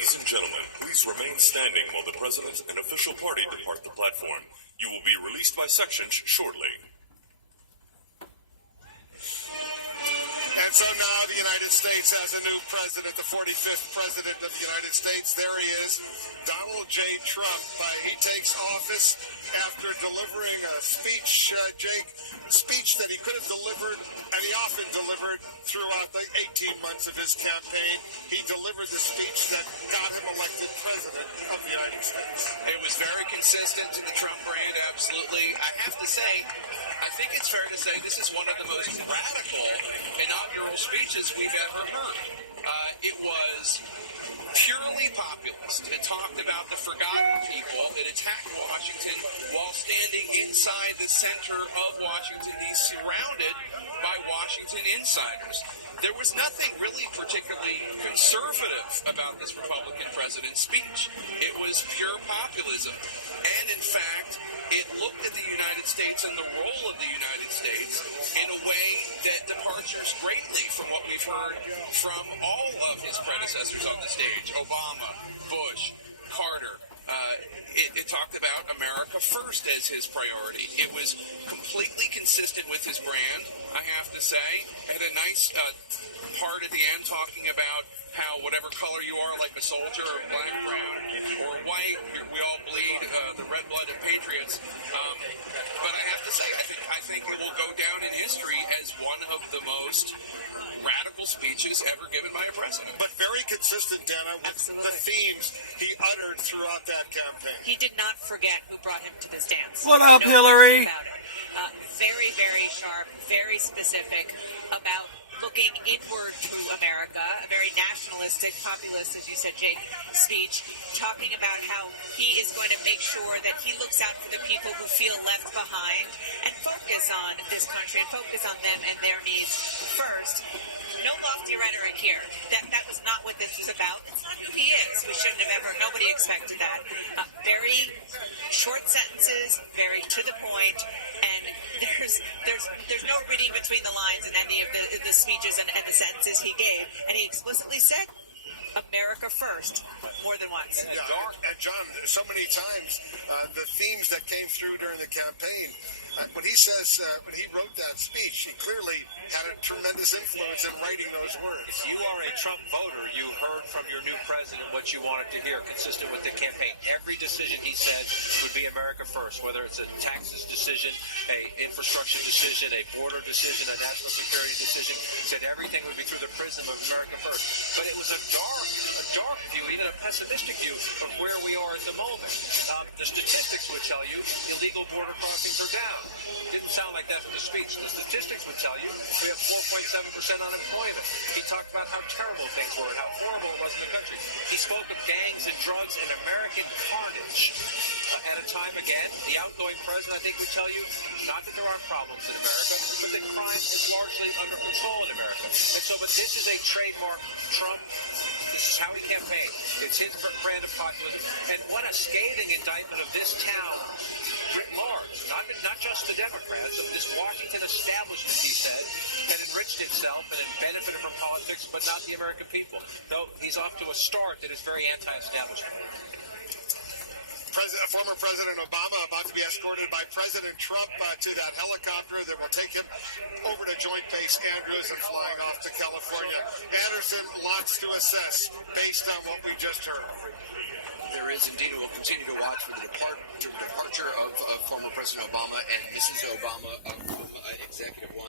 Ladies and gentlemen, please remain standing while the President and official party depart the platform. You will be released by sections shortly. And so now the United States has a new president, the 45th president of the United States. There he is, Donald J. Trump. He takes office after delivering a speech, speech that he could have delivered, and he often delivered throughout the 18 months of his campaign. He delivered the speech that got him elected president of the United States. It was very consistent to the Trump brand, absolutely. I have to say, I think it's fair to say this is one of the most radical inaugural speeches we've ever heard. It was purely populist. It talked about the forgotten people. It attacked Washington while standing inside the center of Washington. He's surrounded by Washington insiders. There was nothing really particularly conservative about this Republican president's speech. It was pure populism. And in fact, it looked at the United States and the role of the United States in a way that departures greatly from what we've heard from all of his predecessors on the stage. Obama, Bush, Carter. It talked about America first as his priority. It was completely consistent with his brand, I have to say. It had a nice part at the end talking about how whatever color you are, like a soldier or black, brown, or white, we all bleed, the red-blooded patriots. But I have to say, I think it will go down in history as one of the most radical speeches ever given by a president. But very consistent, Dana, with the themes he uttered throughout that campaign. He did not forget who brought him to this dance. What up, Hillary? Very, very sharp, very specific about looking inward to America, a very nationalistic, populist, as you said, Jake, speech, talking about how he is going to make sure that he looks out for the people who feel left behind and focus on this country and focus on them and their needs first. No lofty rhetoric here. That was not what this was about. It's not who he is. We shouldn't have ever, nobody expected that. Very short sentences, very to the point, and there's no reading between the lines in any of the speeches and the sentences he gave. And he explicitly said, America first, more than once. Yeah, and John, so many times, the themes that came through during the campaign, when he wrote that speech, he clearly had a tremendous influence in writing those words. If you are a Trump voter, you heard from your new president what you wanted to hear, consistent with the campaign. Every decision he said would be America first, whether it's a taxes decision, a infrastructure decision, a border decision, a national security decision. He said everything would be through the prism of America first. But it was a dark view, even a pessimistic view of where we are at the moment. The statistics would tell you illegal border crossings are down. Didn't sound like that from the speech. The statistics would tell you we have 4.7% unemployment. He talked about how terrible things were and how horrible it was in the country. He spoke of gangs and drugs and American carnage. At a time, again, the outgoing president, I think, would tell you not that there aren't problems in America, but that crime is largely under control in America. And so, but this is a trademark Trump. This is how he campaigned. It's his brand of populism. And what a scathing indictment of this town writ large, not just the Democrats, of this Washington establishment, he said, that enriched itself and had benefited from politics, but not the American people. Though he's off to a start that is very anti-establishment. Former President Obama about to be escorted by President Trump to that helicopter that will take him over to Joint Base Andrews and flying off to California. Anderson, lots to assess based on what we just heard. There is indeed, we'll continue to watch for the departure of former President Obama and Mrs. Obama from Executive 1.